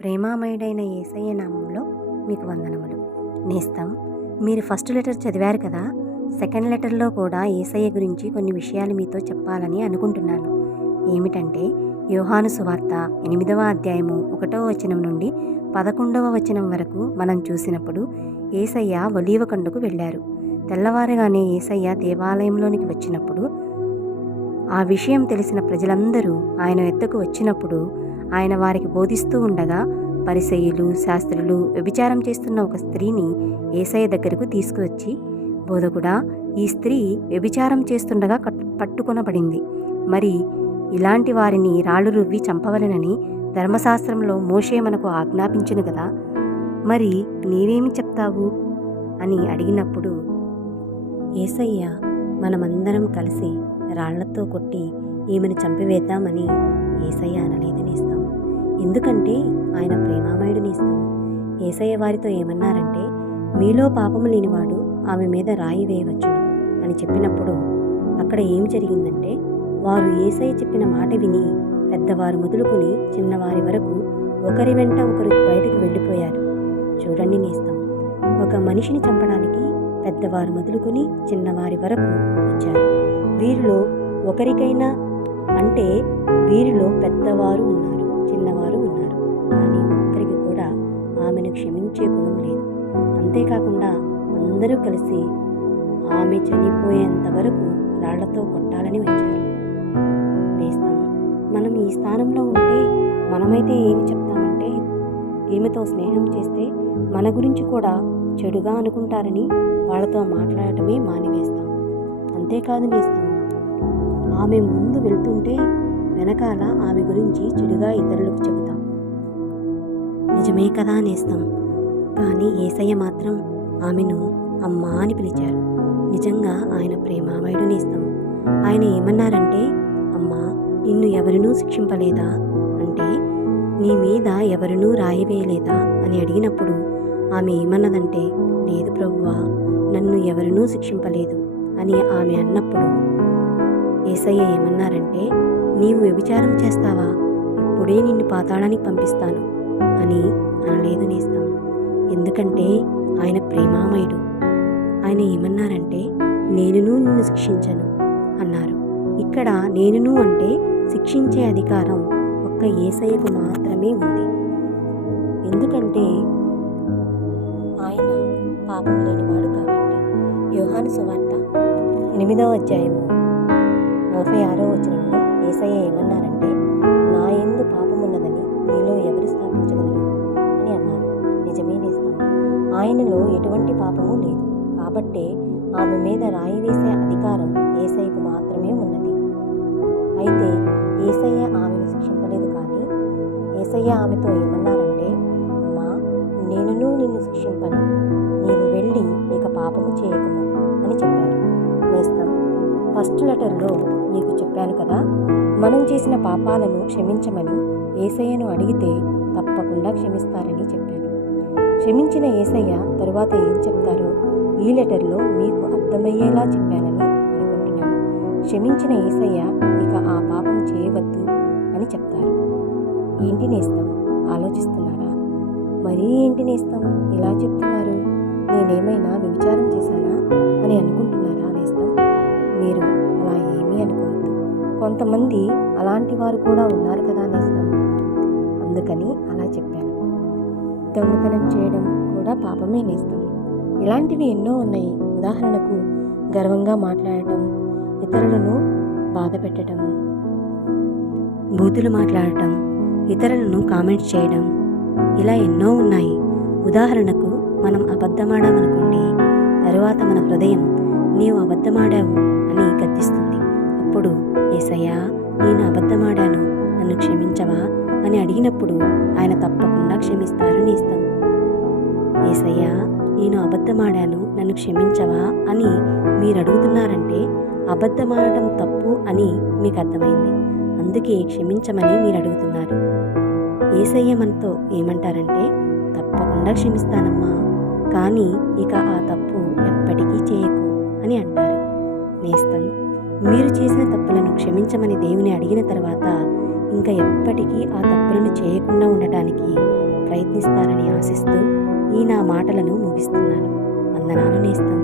ప్రేమామయుడైన యేసయ్య నామంలో మీకు వందనములు. నేస్తం, మీరు ఫస్ట్ లెటర్ చదివారు కదా, సెకండ్ లెటర్లో కూడా యేసయ్య గురించి కొన్ని విషయాలు మీతో చెప్పాలని అనుకుంటున్నాను. ఏమిటంటే, యోహాను సువార్త 8వ అధ్యాయము 1వ వచనం నుండి 11వ వచనం వరకు మనం చూసినప్పుడు యేసయ్య ఒలీవ కొండకు వెళ్ళారు. తెల్లవారగానే యేసయ్య దేవాలయంలోనికి వచ్చినప్పుడు ఆ విషయం తెలిసిన ప్రజలందరూ ఆయన ఎద్దకు వచ్చినప్పుడు ఆయన వారికి బోధిస్తూ ఉండగా పరిసయ్యులు, శాస్త్రులు వ్యభిచారం చేస్తున్న ఒక స్త్రీని యేసయ్య దగ్గరకు తీసుకువచ్చి, బోధకుడా, ఈ స్త్రీ వ్యభిచారం చేస్తుండగా పట్టుకొనబడింది. మరి ఇలాంటి వారిని రాళ్ళు రువ్వి చంపవలెనని ధర్మశాస్త్రంలో మోషే మనకు ఆజ్ఞాపించును కదా, మరి నీవేమి చెప్తావు అని అడిగినప్పుడు యేసయ్య మనమందరం కలిసి రాళ్లతో కొట్టి ఈమెను చంపివేద్దామని యేసయ్య అనలేదు నేస్తం. ఎందుకంటే ఆయన ప్రేమామయుడు నేస్తం. యేసయ్య వారితో ఏమన్నారంటే, మీలో పాపము లేనివాడు ఆమె మీద రాయి వేయవచ్చును అని చెప్పినప్పుడు అక్కడ ఏం జరిగిందంటే, వారు యేసయ్య చెప్పిన మాట విని పెద్దవారు మొదలుకొని చిన్నవారి వరకు ఒకరి వెంట ఒకరు బయటకు వెళ్ళిపోయారు. చూడండి నేస్తం, ఒక మనిషిని చంపడానికి పెద్దవారు మొదలుకొని చిన్నవారి వరకు వచ్చారు. వీరిలో ఒకరికైనా, అంటే వీరిలో పెద్దవారు ఉన్నారు, చిన్నవారు ఉన్నారు, కానీ ఒక్కరికి కూడా ఆమెను క్షమించే గుణం లేదు. అంతేకాకుండా అందరూ కలిసి ఆమె చనిపోయేంత వరకు రాళ్లతో కొట్టాలని వచ్చారు. నేస్తం, మనం ఈ స్థానంలో ఉంటే మనమైతే ఏమి చెప్తామంటే, ఈమెతో స్నేహం చేస్తే మన గురించి కూడా చెడుగా అనుకుంటారని వాళ్ళతో మాట్లాడటమే మానివేస్తాం. అంతేకాదు నేస్తం, ఆమె ముందు వెళ్తుంటే వెనకాల ఆమె గురించి చెడుగా ఇతరులకు చెబుతాం. నిజమే కదా నేస్తం. కానీ యేసయ్య మాత్రం ఆమెను అమ్మా అని పిలిచారు. నిజంగా ఆయన ప్రేమామయుడు నేస్తం. ఆయన ఏమన్నారంటే, అమ్మా, నిన్ను ఎవరినూ శిక్షింపలేదా, అంటే నీ మీద ఎవరినూ రాయి వేయలేదా అని అడిగినప్పుడు ఆమె ఏమన్నదంటే, లేదు ప్రభువా, నన్ను ఎవరినూ శిక్షింపలేదు అని ఆమె అన్నప్పుడు యేసయ్య ఏమన్నారంటే, నీవు వ్యభిచారం చేస్తావా, ఇప్పుడే నిన్ను పాతాళానికి పంపిస్తాను అని అనలేదు నేస్తం. ఎందుకంటే ఆయన ప్రేమామయుడు. ఆయన ఏమన్నారంటే, నేనును నిన్ను శిక్షించను అన్నారు. ఇక్కడ నేనును అంటే శిక్షించే అధికారం ఒక్క యేసయ్యకు మాత్రమే ఉంది. ఎందుకంటే ఆయన పాపం లేనివాడు కాబట్టి. యోహాను సువార్త 8వ అధ్యాయము 46వ వచనంలో యేసయ్య ఏమన్నారంటే, నా యందు పాపమున్నదని మీలో ఎవరు స్థాపించగలరు అని అన్నారు. నిజమే నేస్తం, ఆయనలో ఎటువంటి పాపము లేదు కాబట్టే ఆమె మీద రాయి వేసే అధికారం యేసయ్యకు మాత్రమే ఉన్నది. అయితే యేసయ్య ఆమెను శిక్షింపలేదు. కానీ యేసయ్య ఆమెతో ఏమన్నారంటే, అమ్మా, నేనును నిన్ను శిక్షింపను, నీవు వెళ్ళి ఇక పాపము చేయకము అని చెప్పారు. నేస్తం, ఫస్ట్ లెటర్లో మీకు చెప్పాను కదా, మనం చేసిన పాపాలను క్షమించమని యేసయ్యను అడిగితే తప్పకుండా క్షమిస్తారని చెప్పాను. క్షమించిన యేసయ్య తరువాత ఏం చెప్తారో ఈ లెటర్లో మీకు అర్థమయ్యేలా చెప్పానని అనుకుంటున్నాను. క్షమించిన యేసయ్య ఇక ఆ పాపం చేయవద్దు అని చెప్తారు. ఏంటి నేస్తం, ఆలోచిస్తున్నారా? మరీ ఏంటి నేస్తం ఇలా చెప్తున్నారు, నేనేమైనా వ్యభిచారం చేశానా అని అనుకుంటున్నారా నేస్తం? మీరు అలా ఏమీ అనుకోవద్దు. కొంతమంది అలాంటి వారు కూడా ఉన్నారు కదా నేస్తం, అందుకని అలా చెప్పాను. దొంగతనం చేయడం కూడా పాపమే నేస్తం. ఇలాంటివి ఎన్నో ఉన్నాయి. ఉదాహరణకు గర్వంగా మాట్లాడటం, ఇతరులను బాధ పెట్టడం, బూతులు మాట్లాడటం, ఇతరులను కామెంట్స్ చేయడం, ఇలా ఎన్నో ఉన్నాయి. ఉదాహరణకు మనం అబద్ధమాడామనుకోండి, తరువాత మన హృదయం నీవు అబద్ధమాడావు అని గద్దిస్తుంది. అప్పుడు యేసయ్యా, నేను అబద్ధమాడాను, నన్ను క్షమించవా అని అడిగినప్పుడు ఆయన తప్పకుండా క్షమిస్తారు నేస్తం. యేసయ్యా, నేను అబద్ధమాడాను, నన్ను క్షమించవా అని మీరు అడుగుతున్నారంటే అబద్ధమాడటం తప్పు అని మీకు అర్థమైంది. అందుకే క్షమించమని మీరు అడుగుతున్నారు. యేసయ్య మనతో ఏమంటారంటే, తప్పకుండా క్షమిస్తానమ్మా, కానీ ఇక ఆ తప్పు ఎప్పటికీ చేయకు అని అంటారు. నేస్తం, మీరు చేసిన తప్పులను క్షమించమని దేవుని అడిగిన తర్వాత ఇంకా ఎప్పటికీ ఆ తప్పులను చేయకుండా ఉండటానికి ప్రయత్నిస్తారని ఆశిస్తూ ఈ నా మాటలను ముగిస్తున్నాను. వందనాలు నేస్తం.